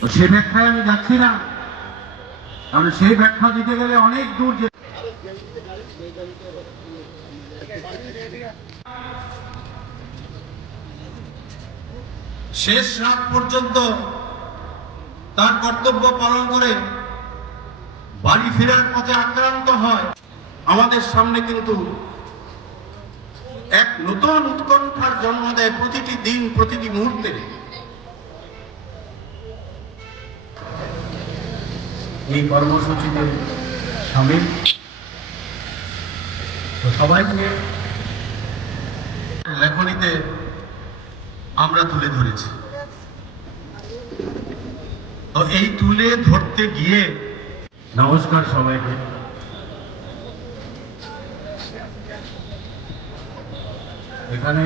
তো সে ব্যাখ্যায় আমি যাচ্ছি না, কারণ সেই ব্যাখ্যা দিতে গেলে অনেক দূর যে শেষ রাত পর্যন্ত তার কর্তব্য পালন করে বাড়ি ফেরার পথে আক্রান্ত হয়। আমাদের সামনে কিন্তু এক নতুন উৎকণ্ঠার জন্ম দেয় প্রতিটি দিন, প্রতিটি মুহূর্তে। এই কর্মসূচিতে সামিল সবাইকে লেখনীতে আমরা তুলে ধরেছি। তো এই তুলে ধরতে গিয়ে নমস্কার সবাইকে। এখানে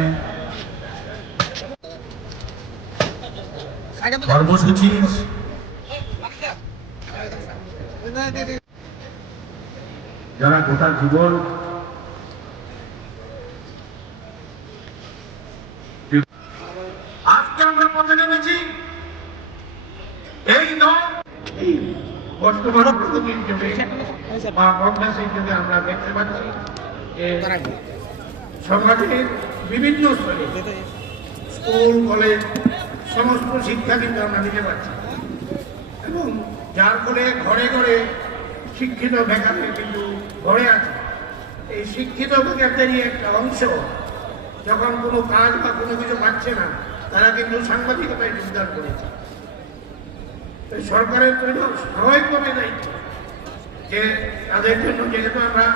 কর্মসূচি যারা গোটা জীবন আজকে আমরা পথে নেমেছি, এই নয় বর্তমান প্রগতির যুগে বা কংগ্রেসের যুগে আমরা দেখতে পাচ্ছি যে সমাজের বিভিন্ন স্তরে স্কুল কলেজ সমস্ত শিক্ষা কিন্তু আমরা নিতে পারছি, এবং যার ফলে ঘরে ঘরে শিক্ষিত বেকারদের কিন্তু ঘরে আছে। এই শিক্ষিত বেকারদেরই একটা অংশ যখন কোনো কাজ বা কোনো কিছু পাচ্ছে না, তারা কিন্তু সাংবাদিকতায় যোগদান করেছে। সরকারের জন্য স্বাভাবিকভাবে দায়িত্ব যে তাদের জন্য, যেহেতু আমরা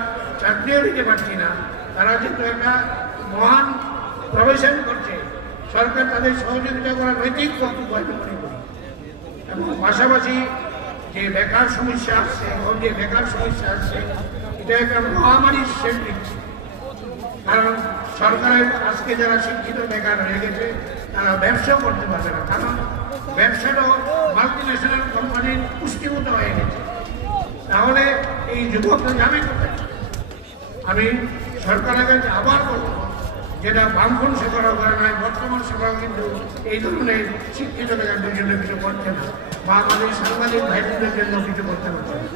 চাকরিও দিতে পারছি না, তারা যেহেতু একটা মহান প্রফেশন করছে, সরকার তাদের সহযোগিতা করা নৈতিক কর্তব্য মনে করি। এবং পাশাপাশি যে বেকার সমস্যা আসছে, এখন যে বেকার সমস্যা আসছে, এটা একটা মহামারীর শেষ দিচ্ছে। কারণ সরকারের আজকে যারা শিক্ষিত বেকার হয়ে গেছে, তারা ব্যবসাও করতে পারবে না, কারণ ব্যবসাটাও মাল্টিন্যাশনাল কোম্পানির পুষ্টিভূত হয়ে গেছে। তাহলে এই যুবকরা যাবে কোথায়? আমি সরকারের কাছে আবার বলব, যেটা বামফ্রন্ট সরকারও করে নাই, বর্তমান সরকার কিন্তু এই ধরনের শিক্ষিত বেকারদের জন্য কিছু করছে না, বা আমাদের সাংবাদিক ভাইদের জন্য কিছু করতে পারছে না।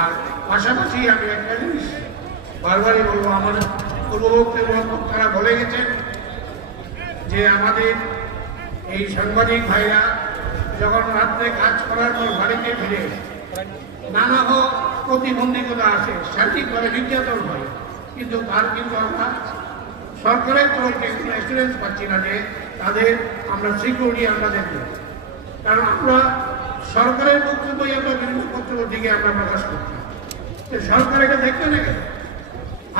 আর পাশাপাশি আমি একটা জিনিস বারবারই বলবো, আমার পূর্ববর্তী বক্তারা বলে গেছেন যে আমাদের এই সাংবাদিক ভাইরা যখন রাত্রে কাজ করার পর বাড়িতে ফিরে নানা প্রতিবন্ধকতা আছে, শারীরিকভাবে নির্যাতন হয়, কিন্তু তার কিন্তু আমরা সরকারের তরফে কোনো অ্যাসুরেন্স পাচ্ছি না যে তাদের আমরা সিকিউরিটি আমরা দেখব। কারণ আমরা সরকারের বক্তব্যই আমরা বিভিন্ন পত্রপত্রিকে আমরা প্রকাশ করছি, সরকার এটা দেখবে না কেন?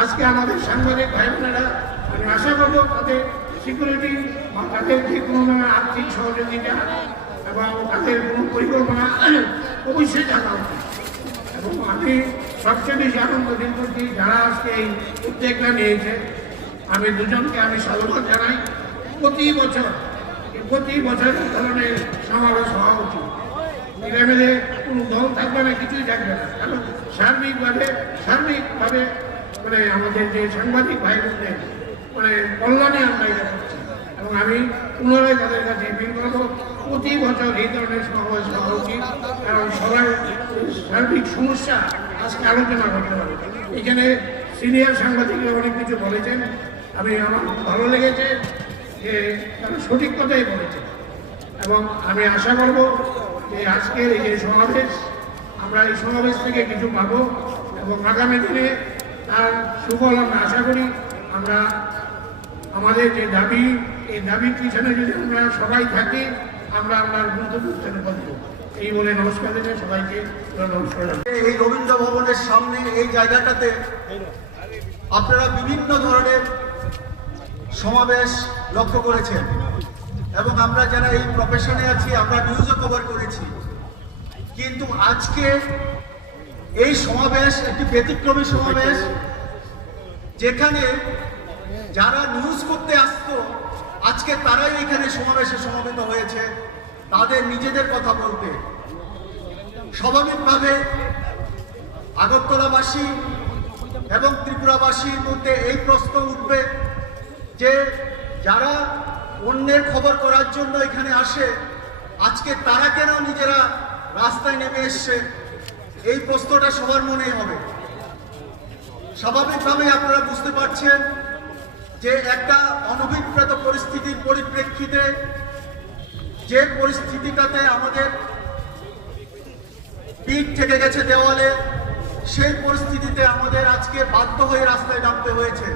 আজকে আমাদের সাংবাদিক ভাই বোনেরা, আমি আশা করবো তাদের সিকিউরিটি বা তাদের যে কোনো আর্থিক সহযোগিতা এবং তাদের কোনো পরিকল্পনা অবশ্যই থাকা উচিত। এবং আমি সবচেয়ে বেশি আনন্দ দিন করছি যারা আজকে এই উদ্যোগটা নিয়েছে, আমি দুজনকে আমি সাধুবাদ জানাই। প্রতি বছর এই ধরনের সমাবেশ হওয়া উচিত। মিলে মিলে কোনো দল থাকবে না, কিছুই থাকবে না, কারণ সার্বিকভাবে মানে আমাদের যে সাংবাদিক ভাই বোনদের মানে কল্যাণে আমরা এটা করছি। এবং আমি পুনরায় তাদের কাছে অ্যাপিল করবো, প্রতি বছর এই ধরনের সমাবেশ হওয়া উচিত, কারণ সবাই সার্বিক সমস্যা আজকে আলোচনা করতে পারে। এখানে সিনিয়র সাংবাদিকরা অনেক কিছু বলেছেন, আমার ভালো লেগেছে যে তারা সঠিক কথাই বলেছে। এবং আমি আশা করব যে আজকের এই যে সমাবেশ, আমরা এই সমাবেশ থেকে কিছু পাবো, এবং আগামী দিনে তার সুফল আমরা আশা করি। আমরা আমাদের যে দাবি, এই দাবির পিছনে যদি আমরা সবাই থাকি, আমরা আপনার গুরুত্বপূর্ণ করব। এই বলে নমস্কার দিনে সবাইকে নমস্কার। এই রবীন্দ্র ভবনের সামনে এই জায়গাটাতে আপনারা বিভিন্ন ধরনের সমাবেশ লক্ষ্য করেছেন, এবং আমরা যারা এই প্রফেশনে আছি আমরা নিউজও কভার করেছি। কিন্তু আজকে এই সমাবেশ একটি ব্যতিক্রমী সমাবেশ, যেখানে যারা নিউজ করতে আসতো আজকে তারাই এখানে সমাবেশে সমবেত হয়েছে তাদের নিজেদের কথা বলতে। স্বাভাবিকভাবে আগরতলাবাসী এবং ত্রিপুরাবাসীর মধ্যে এই প্রশ্ন উঠবে যে যারা অন্যের খবর করার জন্য এখানে আসে, আজকে তারা কেন নিজেরা রাস্তায় নেমে এসছে, এই প্রশ্নটা সবার মনেই হবে। স্বাভাবিকভাবে আপনারা বুঝতে পারছেন যে একটা অনভিপ্রেত পরিস্থিতির পরিপ্রেক্ষিতে, যে পরিস্থিতিটাতে আমাদের পিঠ থেকে গেছে দেওয়ালে, সেই পরিস্থিতিতে আমাদের আজকে বাধ্য হয়ে রাস্তায় নামতে হয়েছে।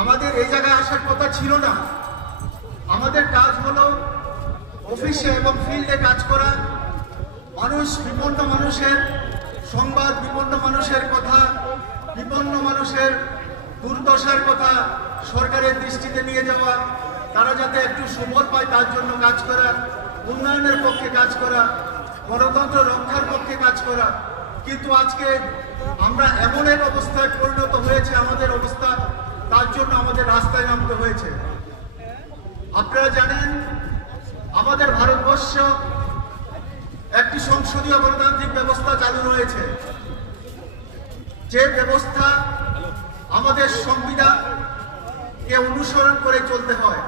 আমাদের এই জায়গায় আসার কথা ছিল না। আমাদের কাজ হলো অফিসে এবং ফিল্ডে কাজ করা, বিপন্ন মানুষের সংবাদ, বিপন্ন মানুষের কথা, বিপন্ন মানুষের দুর্দশার কথা সরকারের দৃষ্টিতে নিয়ে যাওয়া, তারা যাতে একটু সুফল পায় তার জন্য কাজ করা, উন্নয়নের পক্ষে কাজ করা, গণতন্ত্র রক্ষার পক্ষে কাজ করা। কিন্তু আজকে আমরা এমন এক অবস্থায় পরিণত হয়েছে আমাদের অবস্থা, তার জন্য আমাদের রাস্তায় নামতে হয়েছে। আপনারা জানেন আমাদের ভারতবর্ষ একটি সংসদীয় গণতান্ত্রিক ব্যবস্থা চালু রয়েছে, যে ব্যবস্থা আমাদের সংবিধানকে অনুসরণ করে চলতে হয়।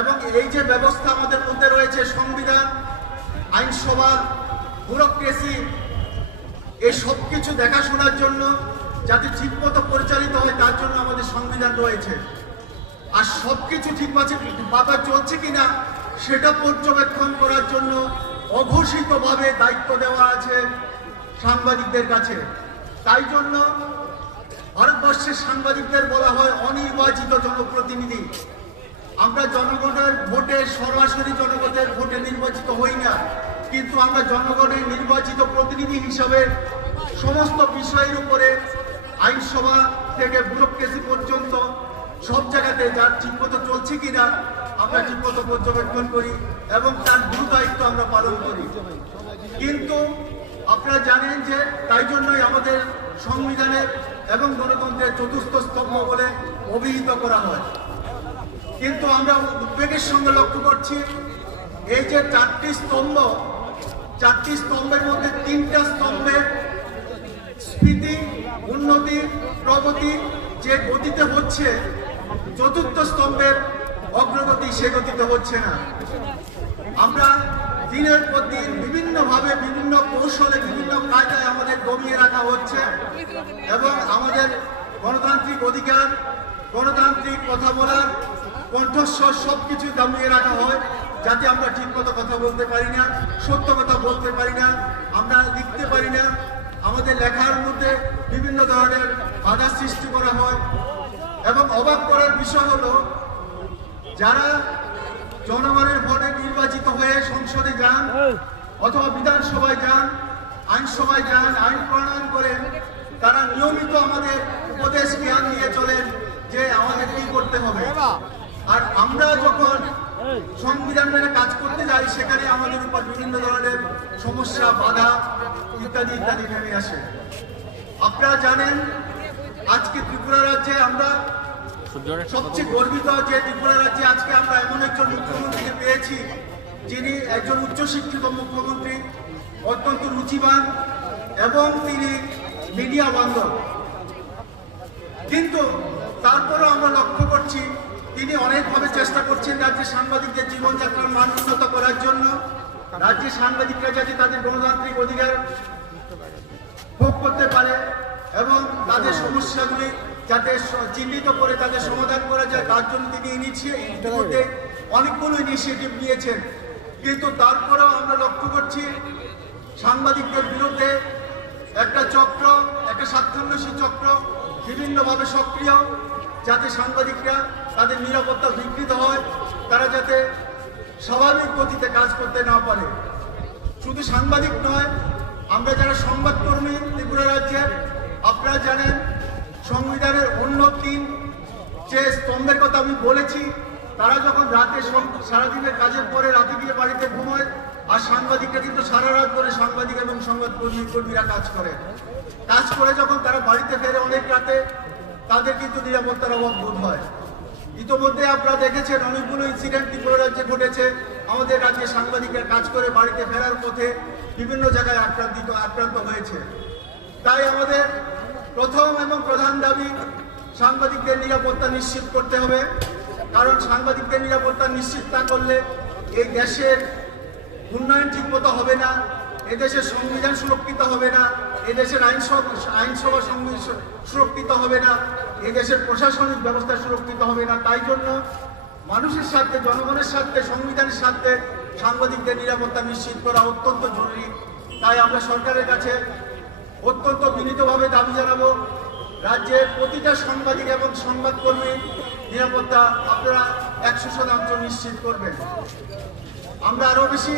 এবং এই যে ব্যবস্থা আমাদের মধ্যে রয়েছে, সংবিধান, আইনসভা, ব্যুরোক্রেসি, এই সব কিছু দেখাশোনার জন্য যাতে ঠিকমতো পরিচালিত হয় তার জন্য আমাদের সংবিধান রয়েছে। আর সবকিছু ঠিকভাবে চলছে কিনা সেটা পর্যবেক্ষণ করার জন্য অঘোষিতভাবে দায়িত্ব দেওয়া আছে সাংবাদিকদের কাছে। তাই জন্য ভারতবর্ষের সাংবাদিকদের বলা হয় অনির্বাচিত জনপ্রতিনিধি। আমরা জনগণের ভোটে, সরাসরি জনগণের ভোটে নির্বাচিত হই না, কিন্তু আমরা জনগণের নির্বাচিত প্রতিনিধি হিসাবে সমস্ত বিষয়ের উপরে, আইনসভা থেকে ব্যুরোক্রেসি পর্যন্ত সব জায়গাতে যার ঠিকমতো চলছে কিনা আমরা ঠিকমতো পর্যবেক্ষণ করি এবং তার গুরু দায়িত্ব আমরা পালন করি। কিন্তু আপনারা জানেন যে তাই জন্যই আমাদের সংবিধানের এবং গণতন্ত্রের চতুর্থ স্তম্ভ বলে অভিহিত করা হয়। কিন্তু আমরা উদ্বেগের সঙ্গে লক্ষ্য করছি এই যে চারটি স্তম্ভের মধ্যে তিনটা স্তম্ভের স্ফীতি, উন্নতি, প্রগতি যে গতিতে হচ্ছে, চতুর্থ স্তম্ভের অগ্রগতি সে গতিতে হচ্ছে না। আমরা দিনের পর দিন বিভিন্নভাবে, বিভিন্ন কৌশলে, বিভিন্ন কায়দায় আমাদের দমিয়ে রাখা হচ্ছে এবং আমাদের গণতান্ত্রিক অধিকার, গণতান্ত্রিক কথা বলার কণ্ঠস্বর সবকিছু দমিয়ে রাখা হয়, যাতে আমরা ঠিকমতো কথা বলতে পারি না, সত্য কথা বলতে পারি না, আমরা লিখতে পারি না, আমাদের লেখার মধ্যে বিভিন্ন ধরনের বাধা সৃষ্টি করা হয়। এবং অবাক করার বিষয় হলো, যারা জনগণের ভোটে নির্বাচিত হয়ে সংসদে যান অথবা বিধানসভায় যান, আইনসভায় যান, আইন প্রণয়ন করেন, তারা নিয়মিত আমাদের উপদেশ জ্ঞান দিয়ে চলেন যে আমাদের কি করতে হবে। আর আমরা যখন সংবিধান মেনে কাজ করতে যাই, সেখানে আমাদের উপর বিভিন্ন ধরনের সমস্যা, বাধা ইত্যাদি ইত্যাদি নেমে আসে। আপনারা জানেন আজকে ত্রিপুরা রাজ্যে আমরা সবচেয়ে গর্বিত যে ত্রিপুরা রাজ্যে আজকে আমরা এমন একজন মুখ্যমন্ত্রীকে পেয়েছি যিনি একজন উচ্চশিক্ষিত মুখ্যমন্ত্রী, অত্যন্ত রুচিবান এবং তিনি মিডিয়া বান্ধব। কিন্তু তারপরেও আমরা লক্ষ্য করছি তিনি অনেকভাবে চেষ্টা করছেন রাজ্যের সাংবাদিকদের জীবনযাত্রার মান উন্নত করার জন্য, রাজ্যের সাংবাদিকরা যাতে তাদের গণতান্ত্রিক অধিকার ভোগ করতে পারে এবং তাদের সমস্যাগুলি যাতে চিহ্নিত করে তাদের সমাধান করা যায়, তার জন্য তিনি ইতিমধ্যে অনেকগুলো ইনিশিয়েটিভ নিয়েছেন। কিন্তু তারপরেও আমরা লক্ষ্য করছি সাংবাদিকদের বিরুদ্ধে একটা চক্র, একটা স্বার্থান্বেষী চক্র বিভিন্নভাবে সক্রিয়, যাতে সাংবাদিকরা তাদের নিরাপত্তা বিঘ্নিত হয়, তারা যাতে স্বাভাবিক গতিতে কাজ করতে না পারে। শুধু সাংবাদিক নয়, আমরা যারা সংবাদকর্মী ত্রিপুরা রাজ্যের, আপনারা জানেন সংবিধানের অন্য তিন যে স্তম্ভের কথা আমি বলেছি, তারা যখন রাতে সারাদিনের কাজের পরে রাতে গিয়ে বাড়িতে ঘুমায়, আর সাংবাদিকরা কিন্তু সারা রাত ধরে সাংবাদিক এবং সংবাদকর্মীরা কাজ করে যখন তারা বাড়িতে ফেরে অনেক রাতে, তাদের কিন্তু নিরাপত্তার অভাব বোধ হয়। ইতিমধ্যে আপনারা দেখেছেন অনেকগুলো ইনসিডেন্ট ত্রিপুরা রাজ্যে ঘটেছে। আমাদের রাজ্যে সাংবাদিকরা কাজ করে বাড়িতে ফেরার পথে বিভিন্ন জায়গায় আক্রান্ত হয়েছে। তাই আমাদের প্রথম এবং প্রধান দাবি সাংবাদিকদের নিরাপত্তা নিশ্চিত করতে হবে, কারণ সাংবাদিকদের নিরাপত্তা নিশ্চিত না করলে এই দেশের উন্নয়ন ঠিকমতো হবে না, এদেশের সংবিধান সুরক্ষিত হবে না, এদেশের আইনসভা সুরক্ষিত হবে না, এদেশের প্রশাসনিক ব্যবস্থা সুরক্ষিত হবে না। তাই জন্য মানুষের স্বার্থে, জনগণের স্বার্থে, সংবিধানের স্বার্থে সাংবাদিকদের নিরাপত্তা নিশ্চিত করা অত্যন্ত জরুরি। তাই আমরা সরকারের কাছে অত্যন্ত বিনীতভাবে দাবি জানাবো, রাজ্যের প্রতিটা সাংবাদিক এবং সংবাদকর্মীর নিরাপত্তা আপনারা 100% নিশ্চিত করবেন। আমরা আরো বেশি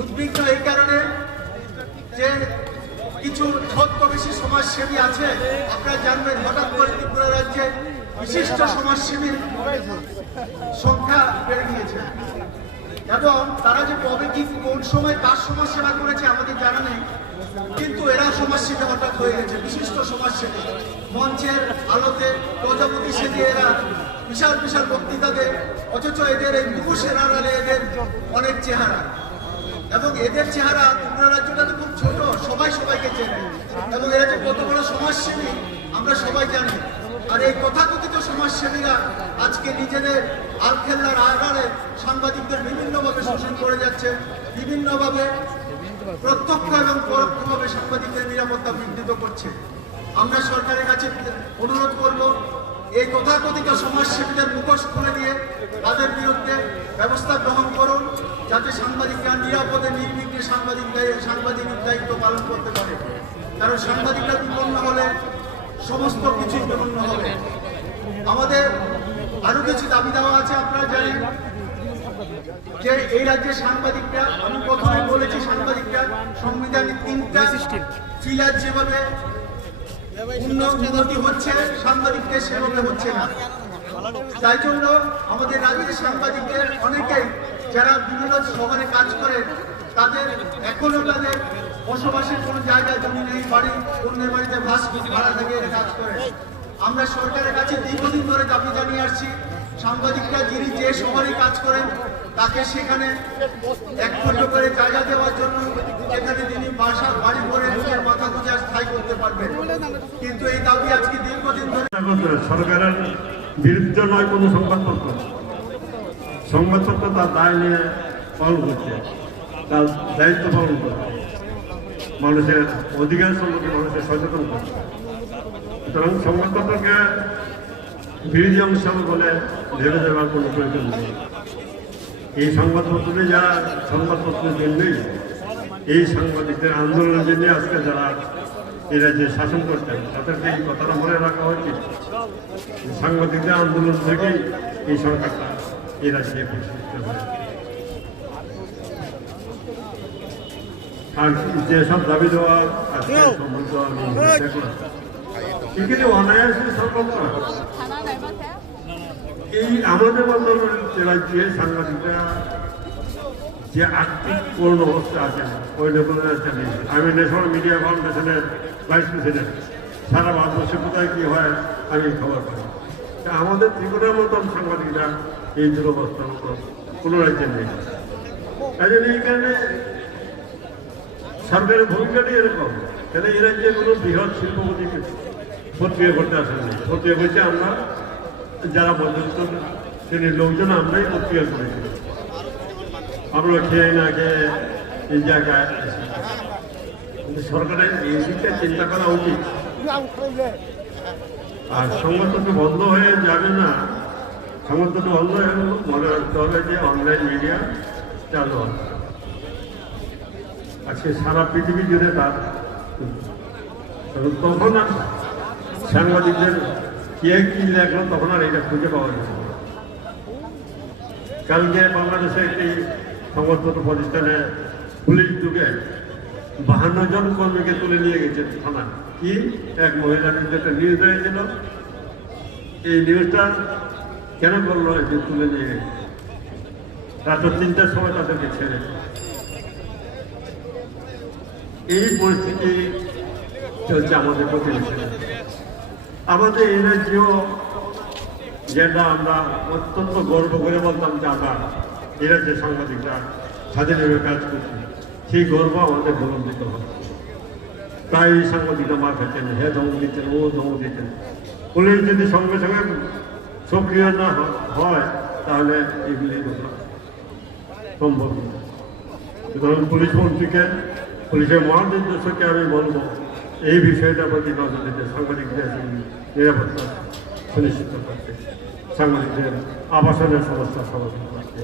উদ্বিগ্ন এই কারণে যে কিছু ছদ্মবেশী সমাজসেবী আছে, আপনারা জানবেন হঠাৎ করে ত্রিপুরা রাজ্যে বিশিষ্ট সমাজসেবীর সংখ্যা বেড়ে গিয়েছে এবং তারা যে কবে কি কোন সময় কার সমাজসেবা করেছে আমাদের জানা নেই, কিন্তু এরা সমাজসেবী হঠাৎ হয়ে গেছে, বিশিষ্ট সমাজসেবী। মঞ্চের আলোতে প্রজাপতি সেজে এরা বিশাল বিশাল বক্তৃতা দেয়, অথচ এদের এই মুখোশের আড়ালে এদের অনেক চেহারা, এবং এদের চেহারা ত্রিপুরা রাজ্যটা তো খুব ছোট, সবাই সবাইকে চেনে, এবং এরা যে কত বড় সমাজসেবী আমরা সবাই জানি। আর এই তথাকথিত সমাজসেবীরা আজকে নিজেদের আলখেল্লার আড়ালে সাংবাদিকদের বিভিন্নভাবে শোষণ করে যাচ্ছে, বিভিন্নভাবে প্রত্যক্ষ এবং পরোক্ষভাবে সাংবাদিকদের নিরাপত্তা বিঘ্নিত করছে। আমরা সরকারের কাছে অনুরোধ করব, এই তথাকথিত সমাজসেবীদের মুখোশ খুলে দিয়ে তাদের বিরুদ্ধে ব্যবস্থা গ্রহণ করুন, যাতে সাংবাদিকরা নিরাপদে নির্বিঘ্নে সাংবাদিক দায়িত্ব পালন করতে পারে। কারণ সাংবাদিকরা বিপন্ন হলে সমস্ত কিছুই বিপন্ন হবে। আমাদের আরো কিছু দাবি দেওয়া আছে, আপনারা জানেন যে এই রাজ্যের সাংবাদিকরা, আমি প্রথমে বলেছি, সাংবাদিকরা সংবিধানের 3টা ফিলার যেভাবে উন্নতি হচ্ছে, সাংবাদিকদের সেভাবে হচ্ছে না। তাই জন্য আমাদের রাজ্যের সাংবাদিকদের অনেকেই যারা বিভিন্ন শহরে কাজ করে, তাদের এখনো তাদের বসবাসের কোনো জায়গা জমি নেই, বাড়ি অন্যের বাড়িতে ভাড়া থেকে এরা কাজ করে। আমরা সরকারের কাছে দীর্ঘদিন ধরে দাবি জানিয়ে আসছি, সাংবাদিকরা যিনি যে শহরে কাজ করেন তাকে সেখানে এক ফুট করে জায়গা দেওয়ার জন্য এখানে তিনি বাড়ি করে নিজের মাথা গুঁজে স্থায়ী করতে পারবেন। কিন্তু এই দাবি আজকে দীর্ঘদিন ধরে সরকারের বিরুদ্ধে নয় কোনো সংবাদপত্র, সংবাদপত্র তার দায় নিয়ে পালন করছে, তার দায়িত্ব পালন করে, মানুষের অধিকার সম্পর্কে মানুষের সচেতন করছে। সুতরাং সংবাদপত্রকে বিরোধী অংশ বলে ভেবে দেওয়ার কোনো প্রয়োজন নেই। এই সংবাদপত্রে যারা সংবাদপত্রের জন্যই, এই সাংবাদিকদের আন্দোলনের জন্য আজকে যারা এরা যে শাসন করতেন, তাদেরকে এই কথাটা মনে রাখা উচিত। সাংবাদিকদের আন্দোলন থেকেই এই সরকারটা এই রাজ্যে প্রতিষ্ঠিত হয়। আর যেসব দাবি দেওয়া আজকে সম্বন্ধ আমি দেখলাম, এখানে অনায়াসে সম্ভব না। এই আমাদের মতো রাজ্যে সাংবাদিকরা যে আর্থিক পূর্ণ অবস্থা আছে ওই লেভেলে নেই। আমি ন্যাশনাল মিডিয়া ফাউন্ডেশনের ভাইস প্রেসিডেন্ট, সারা ভারতবর্ষে কোথায় কী হয় আমি খবর পাই। আমাদের ত্রিপুরার মতন সাংবাদিকরা এই দুরবস্থার মতো কোনো রাজ্যে নেই। তাই জন্য এই কারণে সরকারের ভূমিকাটি এরকম, কেন এই রাজ্যে কোনো বৃহৎ শিল্পপতি প্রক্রিয়া করতে আসেনি। প্রক্রিয়া করছে আমরা যারা মধ্যস্থ শ্রেণীর লোকজন, আমরাই প্রক্রিয়া করেছি। আমরা খেয়ে না খেয়ে এই জায়গায় কিন্তু সরকারের এই দিকটা চিন্তা করা উচিত। আর সংবাদপত্র বন্ধ হয়ে যাবে না, সংবাদপত্র বন্ধ হয়ে মনে রাখতে হবে যে অনলাইন মিডিয়া চালু হবে। আজকে সারা পৃথিবী জুড়ে তার তখন আর সাংবাদিকদের কে কি লেখলো তখন আর এটা খুঁজে পাওয়া যাবে। কালকে বাংলাদেশে একটি সংবাদপত্র প্রতিষ্ঠানে পুলিশ ঢুকে 52 জন কর্মীকে তুলে নিয়ে গেছে থানায়। কি এক মহিলা একটা নিউজ হয়েছিল, এই নিউজটা কেন করলো যে তুলে নিয়ে গেছে, রাত 3টার সময় তাদেরকে ছেড়ে। এই পরিস্থিতি চলছে আমাদের প্রতিবেশী। আমাদের এই রাজ্যেও যেটা আমরা অত্যন্ত গর্ব করে বলতাম যে আমরা এই রাজ্যের সাংবাদিকরা স্বাধীনভাবে কাজ করছি, সেই গর্ব আমাদের গৌরবিত হয়। তাই এই সাংবাদিকরা মার খাচ্ছেন, হ্যাঁ ধমক দিচ্ছেন, ও ধমক দিচ্ছেন। পুলিশ যদি সঙ্গে সঙ্গে সক্রিয় না হয় তাহলে এগুলি ঘটনা। সম্ভব নয়। সুতরাং পুলিশ মন্ত্রীকে, পুলিশের মহানির্দেশককে আমি বলবো এই বিষয়টার প্রতি নজর দিতে, সাংবাদিকদের নিরাপত্তা সুনিশ্চিত করতে, সাংবাদিকদের আবাসনের সমস্যা সমাধান করতে।